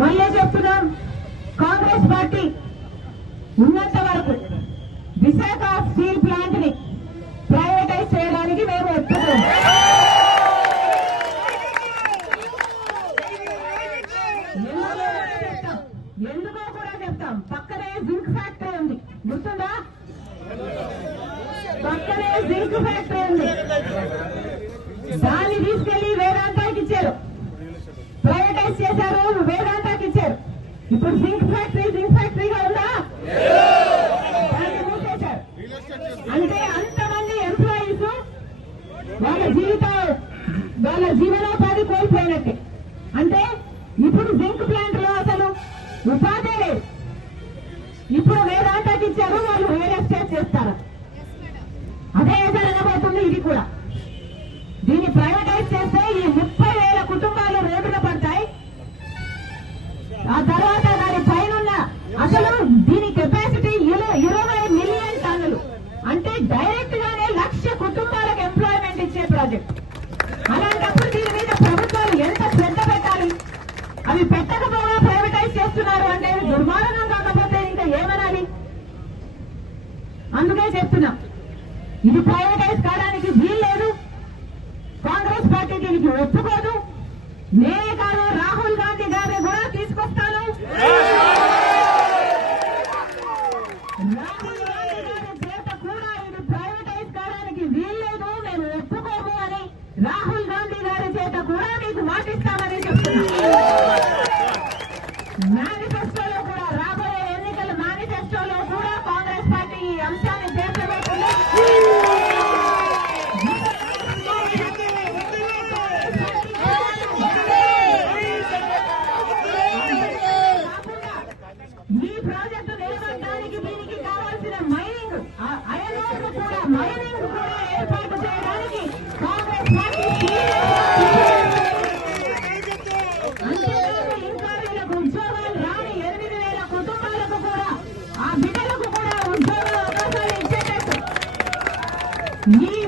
మళ్ళీ చెప్తున్నాం, కాంగ్రెస్ పార్టీ ఉన్నంత వరకు విశాఖ స్టీల్ ప్లాంట్ ని ప్రైవేటైజ్ చేయడానికి మేము ఒప్పుకోం. ఎందుకో కూడా చెప్తాం. పక్కనే జింక్ ఫ్యాక్టరీ ఉంది, గుర్తుందా? పక్కనే జింక్ ఫ్యాక్టరీ ఉంది, దాన్ని తీసుకెళ్లి వేదాంతాకి ఇచ్చారు, ప్రైవేటైజ్ చేశారు, వేదాంతాకి ఇచ్చారు. ఇప్పుడు జింక్ ఫ్యాక్టరీగా ఉందా? దాన్ని మూసేశారు. అంటే అంతమంది ఎంప్లాయీస్ వాళ్ళ జీవనోపాధి కోల్పోయినట్టే. అంటే ఇప్పుడు జింక్ ప్లాంట్ లో అసలు ఉపాధి లేదు. ఇప్పుడు వేదాంతాకి ఇచ్చారు, వాళ్ళు రియల్ ఎస్టేట్ చేస్తారు. అదే జరగబోతుంది ఇది కూడా. దీన్ని ప్రైవేటైజ్ చేస్తే ఈ 30,000 కుటుంబాలు రోడ్డున పడతాయి. ఆ తర్వాత దాని పైన అసలు దీని కెపాసిటీ 20 మిలియన్ టన్నులు. అంటే డైరెక్ట్ గానే 1,00,000 కుటుంబాలకు ఎంప్లాయ్మెంట్ ఇచ్చే ప్రాజెక్ట్. అలాంటప్పుడు దీని మీద ప్రభుత్వాలు ఎంత శ్రద్ధ పెట్టాలి? అవి పెట్టకపోగా ప్రైవేటైజ్ చేస్తున్నారు అంటే దుర్మార్గం కాకపోతే ఇంకా ఏమనాలి? అందుకే చెప్తున్నాం, ఇది ప్రైవేటైజ్ కావడానికి వీల్లేదు. కాంగ్రెస్ పార్టీ దీనికి ఒప్పుకోదు. నేనే కాదు, రాహుల్ గాంధీ గారిని కూడా తీసుకొస్తాను. రాహుల్ గాంధీ గారి చేత కూడా ఇది ప్రైవేటైజ్ కావడానికి వీల్లేదు, మేము ఒప్పుకోము అని రాహుల్ గాంధీ గారి చేత కూడా మీకు మాటిస్తామని చెప్తున్నాం. మేనిఫెస్టోలో కూడా, రాబోయే ఎన్నికల మేనిఫెస్టోలో కూడా కాంగ్రెస్ పార్టీ ఈ అంశాన్ని చేర్చబోతుంది. ఈ ప్రాజెక్టు నిలబడడానికి దీనికి కావాల్సిన మైనింగ్, అయనోర్లు కూడా మైనింగ్ కూడా ఏర్పాటు చేయడానికి కాంగ్రెస్ పార్టీ అంతేకాదు ఇంకా వీళ్ళకు ఉద్యోగాలు రాని 8,000 కుటుంబాలకు కూడా, ఆ బిడ్డలకు కూడా ఉద్యోగ అవకాశాలు ఇచ్చేటట్టు ఈ